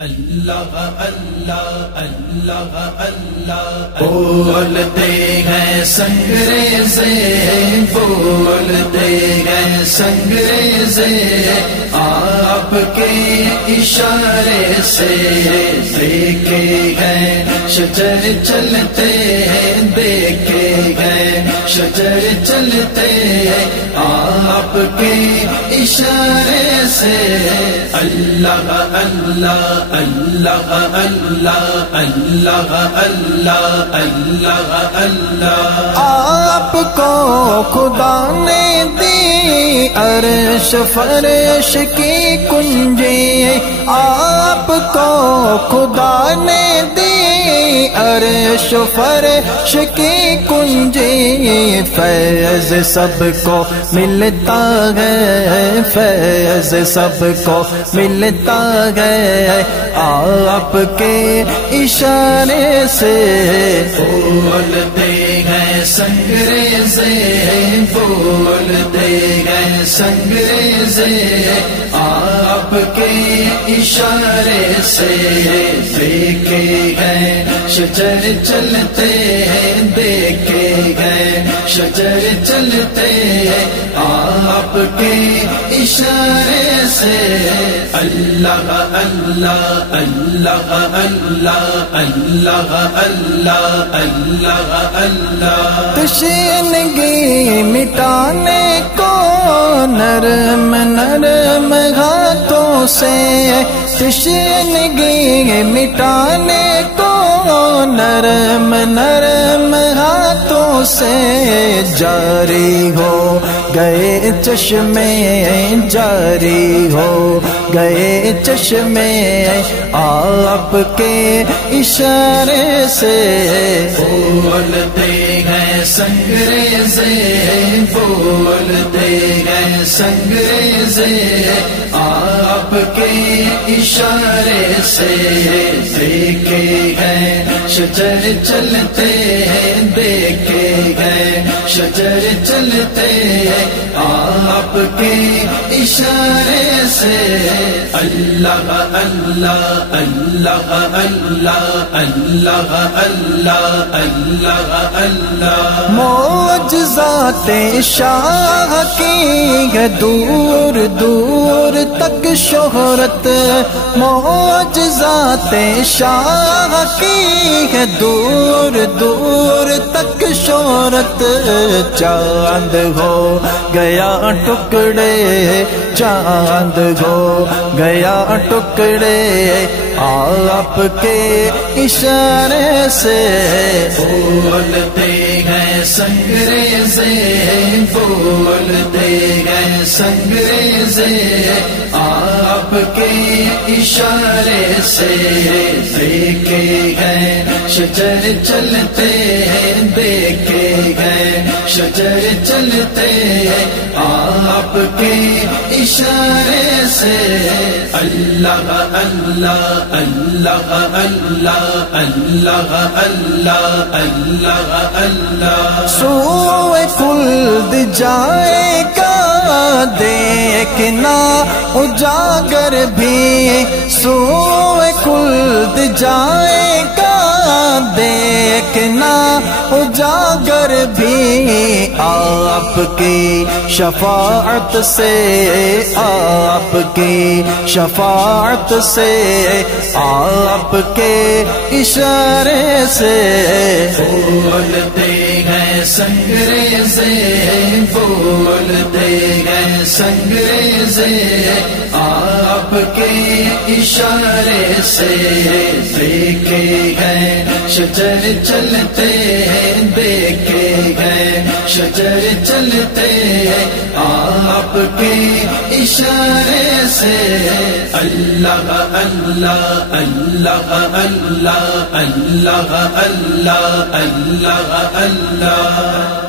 اللہ اللہ اللہ اللہ بولتے ہیں سنگریزے بولتے ہیں سنگریزے آپ کے اشارے سے دیکھے ہیں شجر چلتے ہیں دیکھے ہیں شجر چلتے ہیں آپ کے اشارے سے اللہ اللہ اللہ اللہ اللہ اللہ اللہ اللہ آپ کو خدا نے دی عرش فرش کی کنجی آپ کو خدا نے دی عرش فرش کی کنجی فیض سب کو ملتا ہے فیض سب کو ملتا ہے آپ کے اشارے سے بولتے ہیں سنگریزے بولتے ہیں سنگریزے آپ کے اشارے سے دیکھے ہیں شجر چلتے ہیں دیکھے ہیں شجر چلتے ہیں آپ کے اشارے سے اللہ اللہ اللہ اللہ اللہ اللہ اللہ اللہ تشنگی مٹانے کو نرم نرم ہاتھوں سے تشنگی مٹانے کو نرم نرم ہاتھوں سے جاری ہو گئے چشمے جاری ہو گئے چشمے آپ کے اشارے سے بولتے ہیں سنگریزے بولتے ہیں سنگریزے آپ کے اشارے سے دیکھے ہیں شجر چلتے ہیں دیکھے ہیں شجر چلتے ہیں آپ کے اشارے سے اللہ اللہ اللہ اللہ اللہ اللہ اللہ اللہ معجزات شاہ کی ہے دور دور تک شہرت معجزات شاہ کی ہے دور دور تک شہرت چاند ہو گیا ٹکڑے چاند ہو گیا ٹکڑے آپ کے اشارے سے بولتے ہیں سنگریزے بولتے ہیں سنگریزے آپ کے اشارے سے دیکھے ہیں شجر چلتے ہیں دیکھے ہیں شجر چلتے ہیں آپ کے اشارے سے اللہ اللہ اللہ اللہ اللہ اللہ اللہ اللہ سوئے خلد جائے گا دیکھنا اجاگر بھی سوئے خلد جائے گا دیکھنا اجاگر بھی آپ کی شفاعت سے آپ کی شفاعت سے آپ کے اشارے سے بولتے ہیں سنگریزے بولتے ہیں سنگریزے آپ کے اشارے سے دیکھے ہیں شجر چلتے ہیں دیکھے ہیں شجر چلتے ہیں آپ کے اشارے سے اللہ اللہ اللہ اللہ اللہ اللہ اللہ اللہ